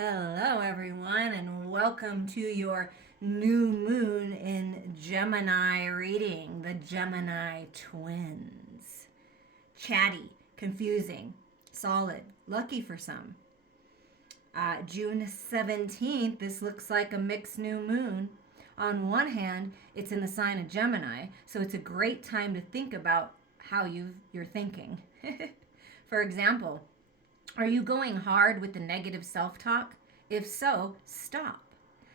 Hello, everyone, and welcome to your new moon in Gemini reading, the Gemini twins. Chatty, confusing, solid, lucky for some. June 17th, this looks like a mixed new moon. On one hand, it's in the sign of Gemini, so it's a great time to think about how you're thinking. For example, are you going hard with the negative self talk? If so, stop.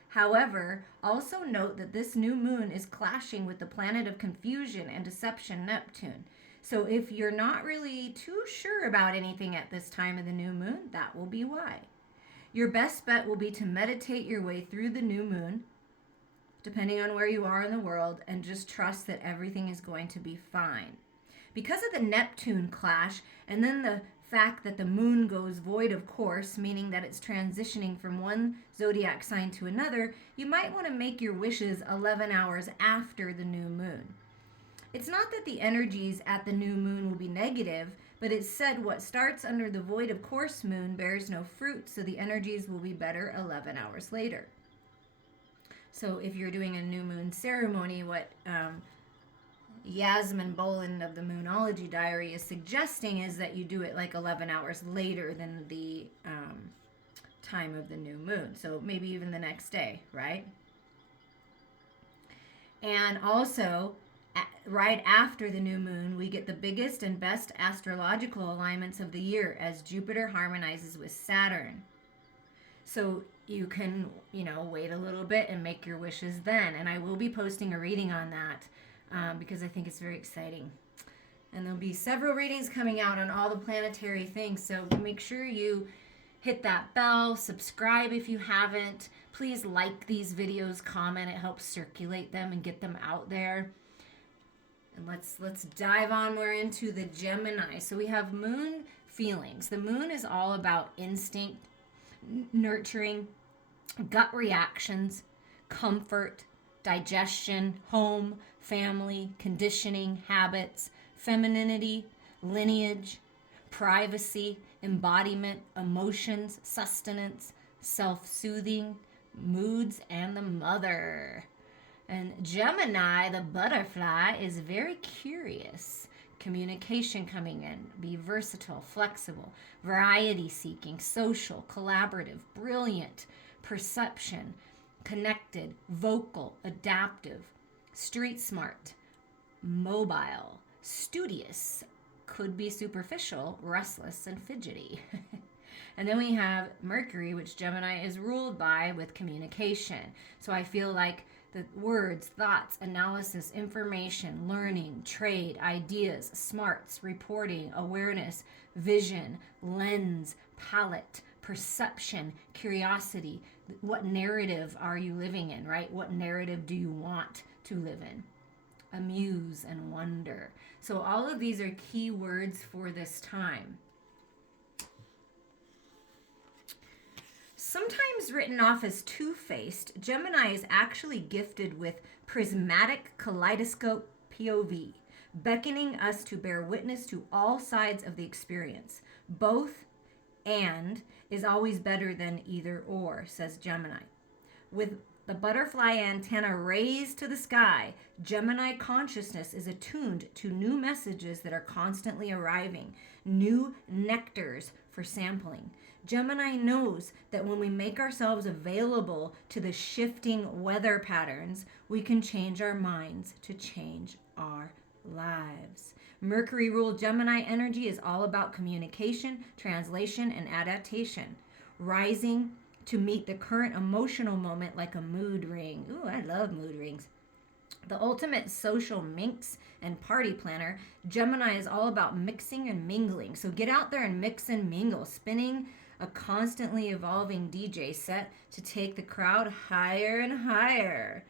However, also note that this new moon is clashing with the planet of confusion and deception, Neptune. So if you're not really too sure about anything at this time of the new moon, that will be why. Your best bet will be to meditate your way through the new moon, depending on where you are in the world, and just trust that everything is going to be fine. Because of the Neptune clash, and then the fact that the moon goes void of course, meaning that it's transitioning from one zodiac sign to another, you might want to make your wishes 11 hours after the new moon. It's not that the energies at the new moon will be negative, but it's said what starts under the void of course moon bears no fruit, so the energies will be better 11 hours later. So if you're doing a new moon ceremony, what Yasmin Boland of the Moonology Diary is suggesting is that you do it like 11 hours later than the time of the new moon. So maybe even the next day, right? And also, right after the new moon, we get the biggest and best astrological alignments of the year as Jupiter harmonizes with Saturn. So you can, wait a little bit and make your wishes then. And I will be posting a reading on that because I think it's very exciting. And there'll be several readings coming out on all the planetary things. So make sure you hit that bell, subscribe if you haven't. Please like these videos, comment. It helps circulate them and get them out there. And let's dive on more into the Gemini. So we have moon feelings. The moon is all about instinct, nurturing, gut reactions, comfort, digestion, home, family, conditioning, habits, femininity, lineage, privacy, embodiment, emotions, sustenance, self-soothing, moods, and the mother. And Gemini, the butterfly, is very curious. Communication coming in, be versatile, flexible, variety seeking, social, collaborative, brilliant, perception, connected, vocal, adaptive, street smart, mobile, studious, could be superficial, restless, and fidgety. And then we have Mercury, which Gemini is ruled by with communication. So I feel like the words, thoughts, analysis, information, learning, trade, ideas, smarts, reporting, awareness, vision, lens, palette, perception, curiosity. What narrative are you living in, right? What narrative do you want to live in? Amuse and wonder. So all of these are key words for this time. Sometimes written off as two-faced, Gemini is actually gifted with prismatic kaleidoscope POV, beckoning us to bear witness to all sides of the experience. Both and is always better than either or, says Gemini. With the butterfly antenna raised to the sky, Gemini consciousness is attuned to new messages that are constantly arriving, new nectars for sampling. Gemini knows that when we make ourselves available to the shifting weather patterns, we can change our minds to change our lives. Mercury ruled Gemini energy is all about communication, translation, and adaptation. Rising to meet the current emotional moment like a mood ring. Ooh, I love mood rings. The ultimate social minx and party planner, Gemini is all about mixing and mingling. So get out there and mix and mingle, spinning a constantly evolving DJ set to take the crowd higher and higher.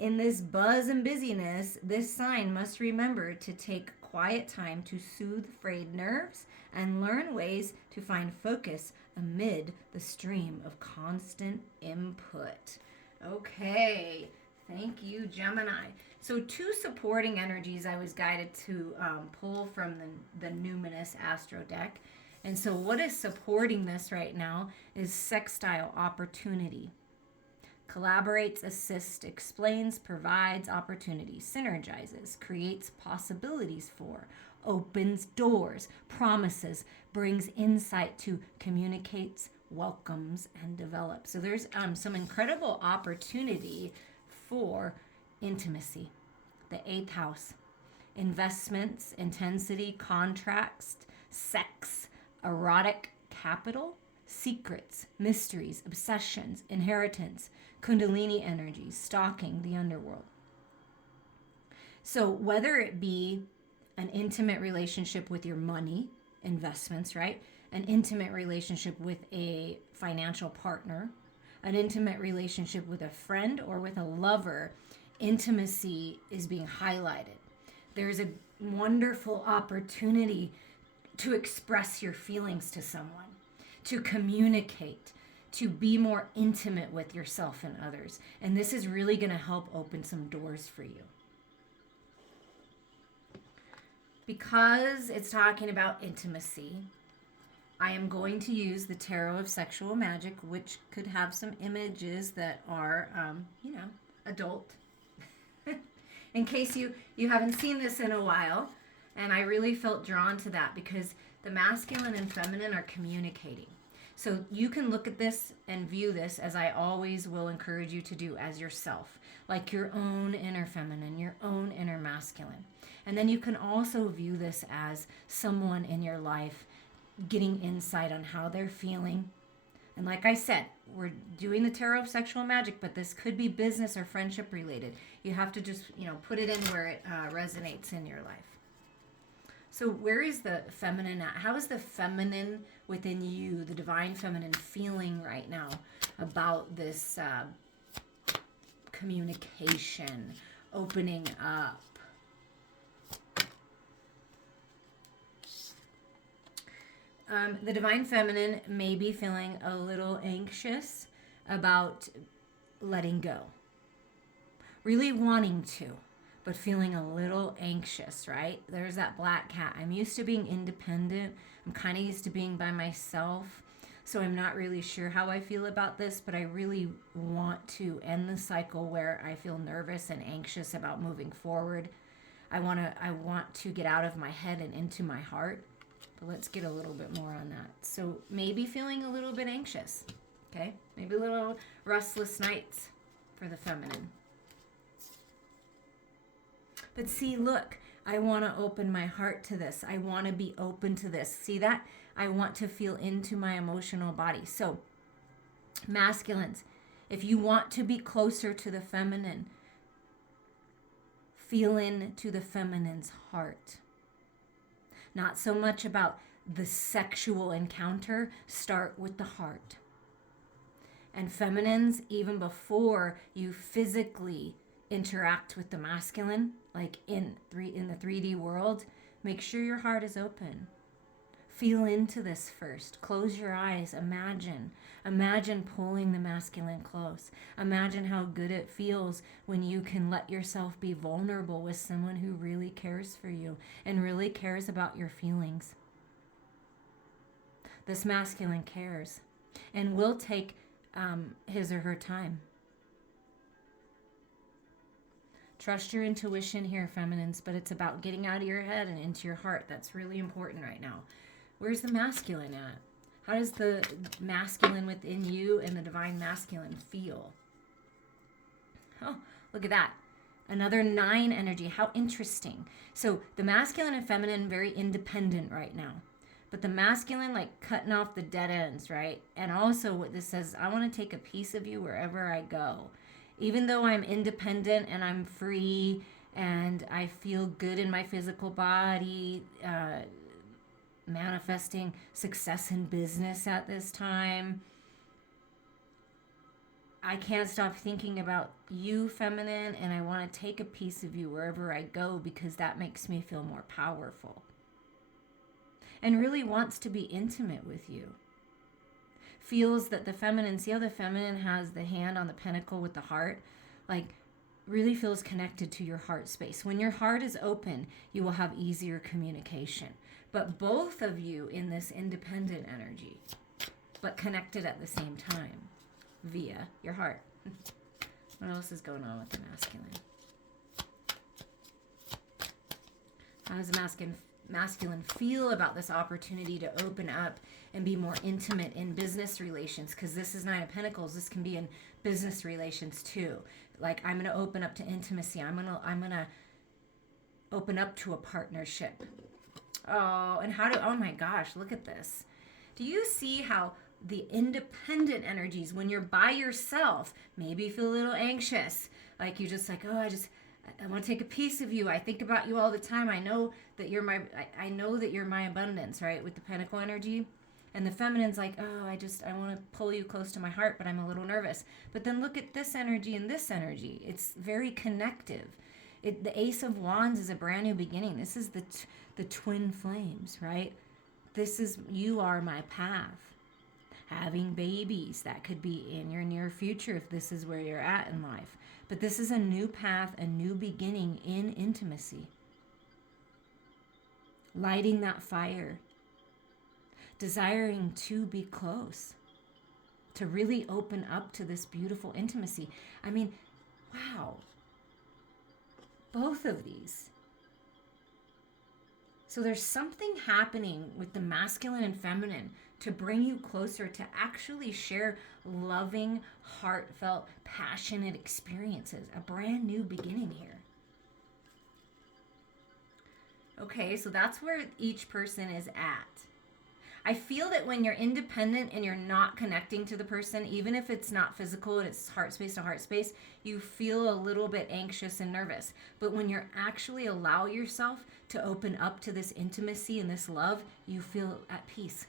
In this buzz and busyness, this sign must remember to take quiet time to soothe frayed nerves and learn ways to find focus amid the stream of constant input. Okay, thank you, Gemini. So two supporting energies I was guided to pull from the Numinous Astro deck. And so, what is supporting this right now is sextile opportunity. Collaborates, assists, explains, provides opportunities, synergizes, creates possibilities for, opens doors, promises, brings insight to, communicates, welcomes, and develops. So there's some incredible opportunity for intimacy. The eighth house, investments, intensity, contracts, sex, erotic capital, secrets, mysteries, obsessions, inheritance, kundalini energies, stalking the underworld. So whether it be an intimate relationship with your money, investments, right? An intimate relationship with a financial partner, an intimate relationship with a friend or with a lover, intimacy is being highlighted. There's a wonderful opportunity to express your feelings to someone, to communicate, to be more intimate with yourself and others. And this is really going to help open some doors for you. Because it's talking about intimacy, I am going to use the Tarot of Sexual Magic, which could have some images that are, adult. In case you haven't seen this in a while. And I really felt drawn to that because the masculine and feminine are communicating. So you can look at this and view this, as I always will encourage you to do, as yourself, like your own inner feminine, your own inner masculine. And then you can also view this as someone in your life getting insight on how they're feeling. And like I said, we're doing the Tarot of Sexual Magic, but this could be business or friendship related. You have to just, put it in where it resonates in your life. So where is the feminine at? How is the feminine within you, the divine feminine, feeling right now about this communication, opening up? The divine feminine may be feeling a little anxious about letting go. Really wanting to, but feeling a little anxious, right? There's that black cat. I'm used to being independent. I'm kind of used to being by myself. So I'm not really sure how I feel about this, but I really want to end the cycle where I feel nervous and anxious about moving forward. I want to get out of my head and into my heart. But let's get a little bit more on that. So maybe feeling a little bit anxious, okay? Maybe a little restless nights for the feminine. But see, look, I want to open my heart to this. I want to be open to this. See that? I want to feel into my emotional body. So, masculines, if you want to be closer to the feminine, feel into the feminine's heart. Not so much about the sexual encounter, start with the heart. And feminines, even before you physically interact with the masculine, like in the 3D world, make sure your heart is open. Feel into this first. Close your eyes. Imagine pulling the masculine close. Imagine how good it feels when you can let yourself be vulnerable with someone who really cares for you and really cares about your feelings. This masculine cares and will take his or her time. Trust your intuition here, feminines, but it's about getting out of your head and into your heart. That's really important right now. Where's the masculine at? How does the masculine within you and the divine masculine feel? Oh, look at that. Another 9 energy. How interesting. So the masculine and feminine, very independent right now. But the masculine, like cutting off the dead ends, right? And also what this says, I want to take a piece of you wherever I go. Even though I'm independent and I'm free and I feel good in my physical body, manifesting success in business at this time, I can't stop thinking about you, feminine, and I want to take a piece of you wherever I go because that makes me feel more powerful. And really wants to be intimate with you. Feels that the feminine, see how the feminine has the hand on the pentacle with the heart? Like really feels connected to your heart space. When your heart is open, you will have easier communication. But both of you in this independent energy, but connected at the same time via your heart. What else is going on with the masculine? How does the masculine feel about this opportunity to open up and be more intimate in business relations? Because this is Nine of Pentacles. This can be in business relations too. Like, I'm going to open up to intimacy. I'm going to open up to a partnership. Oh, and oh my gosh, look at this. Do you see how the independent energies, when you're by yourself, maybe you feel a little anxious, like you just like, oh, I want to take a piece of you. I think about you all the time. I know that you're my abundance, right? With the Pentacle energy. And the feminine's like, oh, I want to pull you close to my heart, but I'm a little nervous. But then look at this energy and this energy. It's very connective. The Ace of Wands is a brand new beginning. This is the twin flames, right? This is, you are my path. Having babies, that could be in your near future if this is where you're at in life. But this is a new path, a new beginning in intimacy. Lighting that fire. Desiring to be close. To really open up to this beautiful intimacy. I mean, wow. Both of these. So there's something happening with the masculine and feminine to bring you closer to actually share loving, heartfelt, passionate experiences. A brand new beginning here. Okay, so that's where each person is at. I feel that when you're independent and you're not connecting to the person, even if it's not physical and it's heart space to heart space, you feel a little bit anxious and nervous. But when you're actually allow yourself to open up to this intimacy and this love, you feel at peace.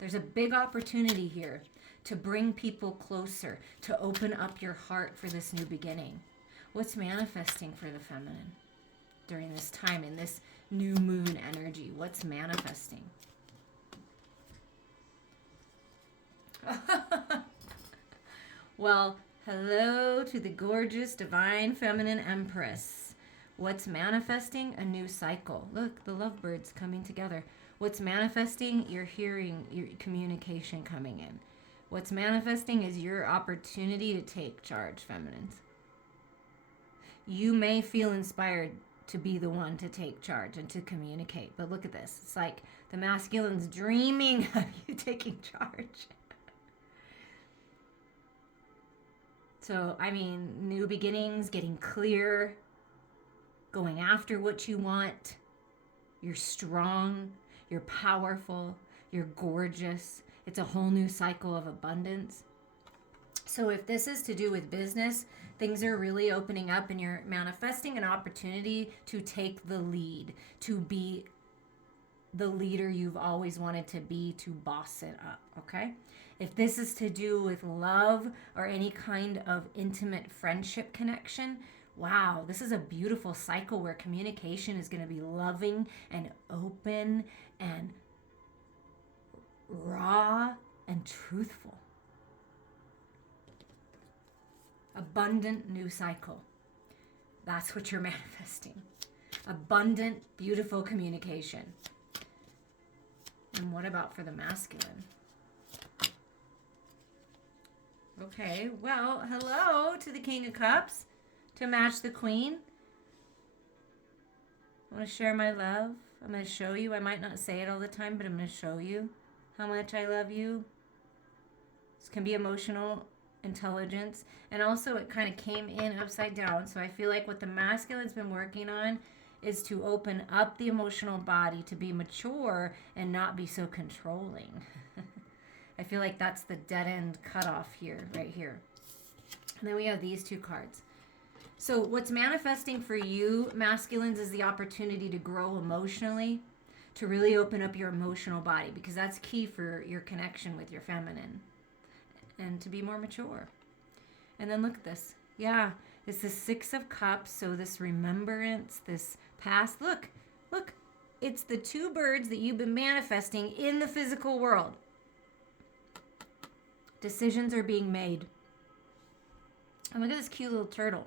There's a big opportunity here to bring people closer, to open up your heart for this new beginning. What's manifesting for the feminine during this time in this new moon energy? What's manifesting? Well, hello to the gorgeous divine feminine empress. What's manifesting? A new cycle. Look, the lovebirds coming together. What's manifesting? You're hearing your communication coming in. What's manifesting is your opportunity to take charge, feminines. You may feel inspired to be the one to take charge and to communicate. But look at this. It's like the masculine's dreaming of you taking charge. So, I mean, new beginnings, getting clear, going after what you want. You're strong, you're powerful, you're gorgeous. It's a whole new cycle of abundance. So if this is to do with business, things are really opening up and you're manifesting an opportunity to take the lead, to be the leader you've always wanted to be, to boss it up, okay? If this is to do with love or any kind of intimate friendship connection, wow, this is a beautiful cycle where communication is going to be loving and open and raw and truthful. Abundant new cycle. That's what you're manifesting. Abundant, beautiful communication. And what about for the masculine? Okay, well, hello to the King of Cups to match the Queen. I want to share my love. I'm going to show you. I might not say it all the time, but I'm going to show you how much I love you. This can be emotional intelligence. And also it kind of came in upside down. So I feel like what the masculine's been working on is to open up the emotional body to be mature and not be so controlling. I feel like that's the dead end cutoff here, right here. And then we have these two cards. So what's manifesting for you, masculines, is the opportunity to grow emotionally, to really open up your emotional body, because that's key for your connection with your feminine, and to be more mature. And then look at this. Yeah, it's the Six of Cups, so this remembrance, this past. Look, it's the two birds that you've been manifesting in the physical world. Decisions are being made. And look at this cute little turtle.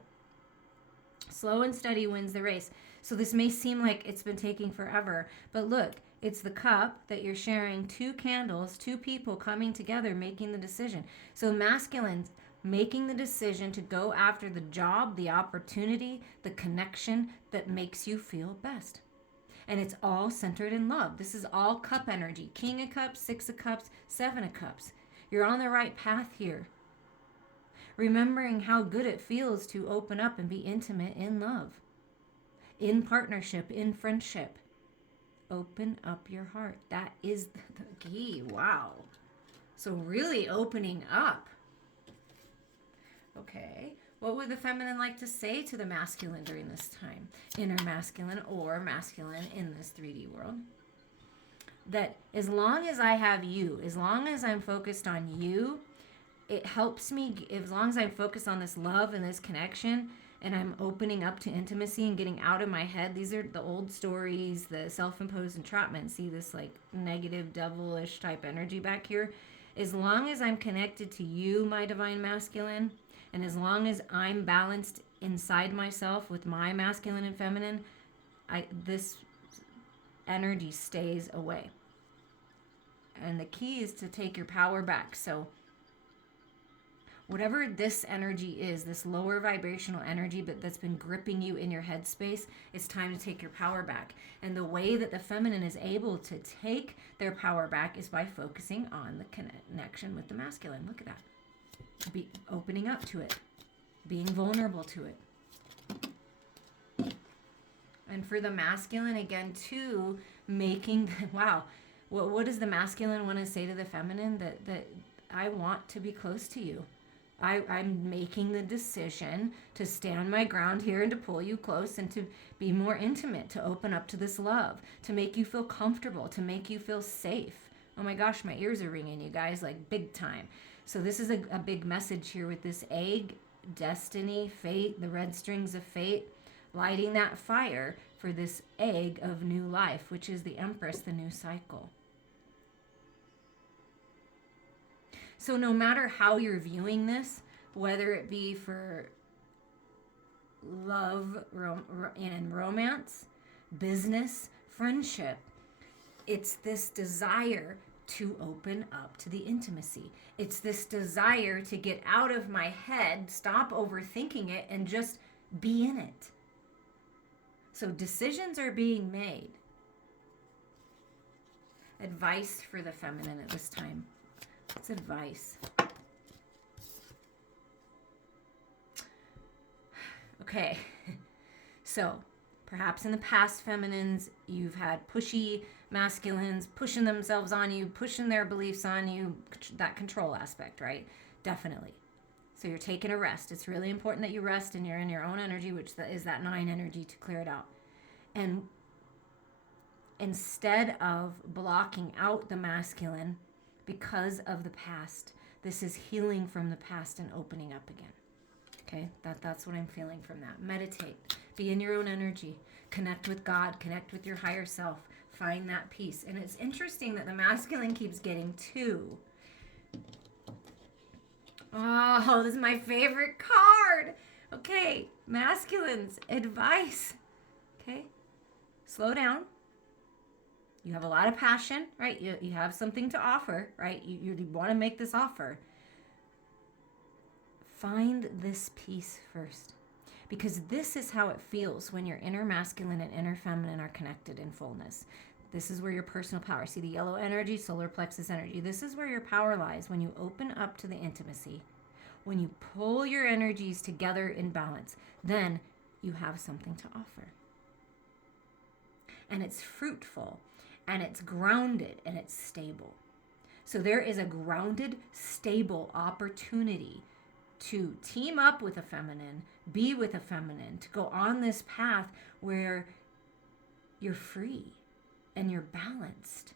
Slow and steady wins the race. So this may seem like it's been taking forever, but look, it's the cup that you're sharing, two candles, two people coming together, making the decision. So masculine, making the decision to go after the job, the opportunity, the connection that makes you feel best. And it's all centered in love. This is all cup energy. King of Cups, Six of Cups, Seven of Cups. You're on the right path here. Remembering how good it feels to open up and be intimate in love, in partnership, in friendship. Open up your heart. That is the key. Wow. So really opening up. Okay. What would the feminine like to say to the masculine during this time? Inner masculine or masculine in this 3D world. That as long as I have you, as long as I'm focused on you, it helps me, as long as I'm focused on this love and this connection, and I'm opening up to intimacy and getting out of my head. These are the old stories, the self-imposed entrapment. See this like negative, devilish type energy back here. As long as I'm connected to you, my divine masculine, and as long as I'm balanced inside myself with my masculine and feminine, this energy stays away. And the key is to take your power back. So whatever this energy is, this lower vibrational energy, but that's been gripping you in your headspace, it's time to take your power back. And the way that the feminine is able to take their power back is by focusing on the connection with the masculine. Look at that. Be opening up to it, being vulnerable to it. And for the masculine, again, too, making, wow, what does the masculine want to say to the feminine? That I want to be close to you. I'm making the decision to stand my ground here and to pull you close and to be more intimate, to open up to this love, to make you feel comfortable, to make you feel safe. Oh my gosh, my ears are ringing, you guys, like big time. So this is a big message here with this egg, destiny, fate, the red strings of fate, lighting that fire for this egg of new life, which is the Empress, the new cycle. So no matter how you're viewing this, whether it be for love and romance, business, friendship, it's this desire to open up to the intimacy. It's this desire to get out of my head, stop overthinking it, and just be in it. So decisions are being made. Advice for the feminine at this time. What's advice? Okay, so perhaps in the past, feminines, you've had pushy masculines pushing themselves on you, pushing their beliefs on you, that control aspect, right? Definitely. So you're taking a rest. It's really important that you rest and you're in your own energy, which is that 9 energy, to clear it out. And instead of blocking out the masculine because of the past, this is healing from the past and opening up again. Okay, that's what I'm feeling from that. Meditate, be in your own energy, connect with God, connect with your higher self, find that peace. And it's interesting that the masculine keeps getting 2. Oh, this is my favorite card. Okay, masculines, advice. Okay, slow down. You have a lot of passion, right? You have something to offer, right? You want to make this offer. Find this peace first, because this is how it feels when your inner masculine and inner feminine are connected in fullness. This is where your personal power, see the yellow energy, solar plexus energy. This is where your power lies when you open up to the intimacy, when you pull your energies together in balance, then you have something to offer. And it's fruitful, and it's grounded, and it's stable. So there is a grounded, stable opportunity to team up with a feminine, be with a feminine, to go on this path where you're free and you're balanced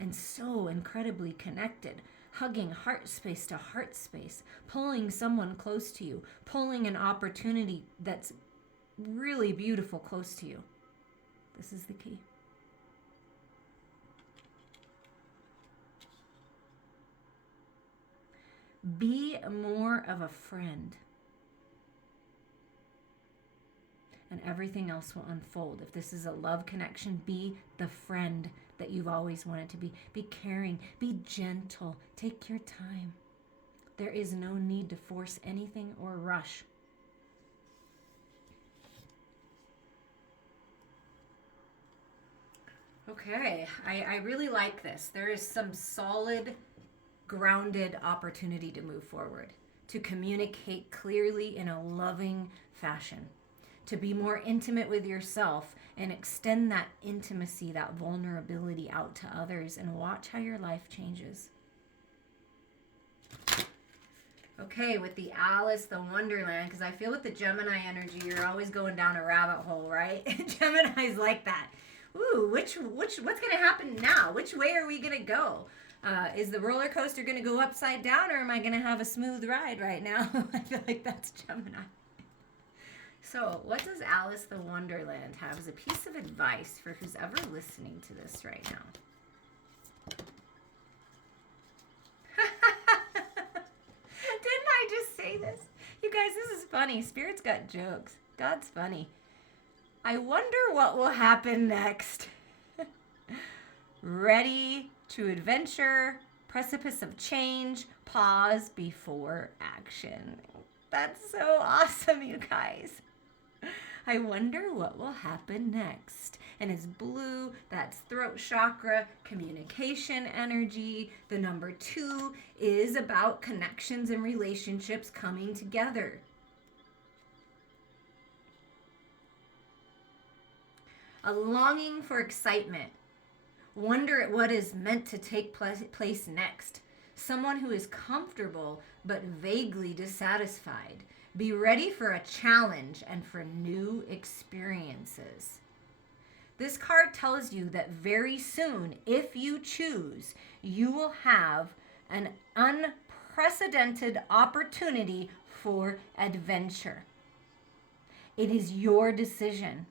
and so incredibly connected, hugging heart space to heart space, pulling someone close to you, pulling an opportunity that's really beautiful close to you. This is the key. Be more of a friend. and everything else will unfold. If this is a love connection, be the friend that you've always wanted to be. Be caring, be gentle, take your time. There is no need to force anything or rush. Okay, I really like this. There is some solid, grounded opportunity to move forward, to communicate clearly in a loving fashion, to be more intimate with yourself and extend that intimacy, that vulnerability out to others, and watch how your life changes. Okay, with the Alice, the Wonderland, because I feel with the Gemini energy, you're always going down a rabbit hole, right? Gemini's like that. Ooh, what's going to happen now? Which way are we going to go? Is the roller coaster going to go upside down, or am I going to have a smooth ride right now? I feel like that's Gemini. So, what does Alice the Wonderland have as a piece of advice for who's ever listening to this right now? Didn't I just say this? You guys, this is funny. Spirit's got jokes. God's funny. I wonder what will happen next. Ready to adventure, precipice of change, pause before action. That's so awesome, you guys. I wonder what will happen next. And it's blue, that's throat chakra, communication energy. The number 2 is about connections and relationships coming together. A longing for excitement. Wonder at what is meant to take place next. Someone who is comfortable but vaguely dissatisfied. Be ready for a challenge and for new experiences. This card tells you that very soon, if you choose, you will have an unprecedented opportunity for adventure. It is your decision.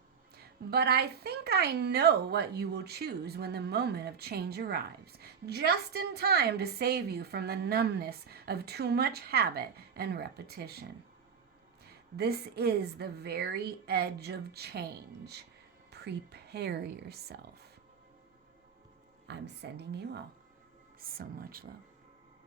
But I think I know what you will choose when the moment of change arrives, just in time to save you from the numbness of too much habit and repetition. This is the very edge of change. Prepare yourself. I'm sending you all so much love.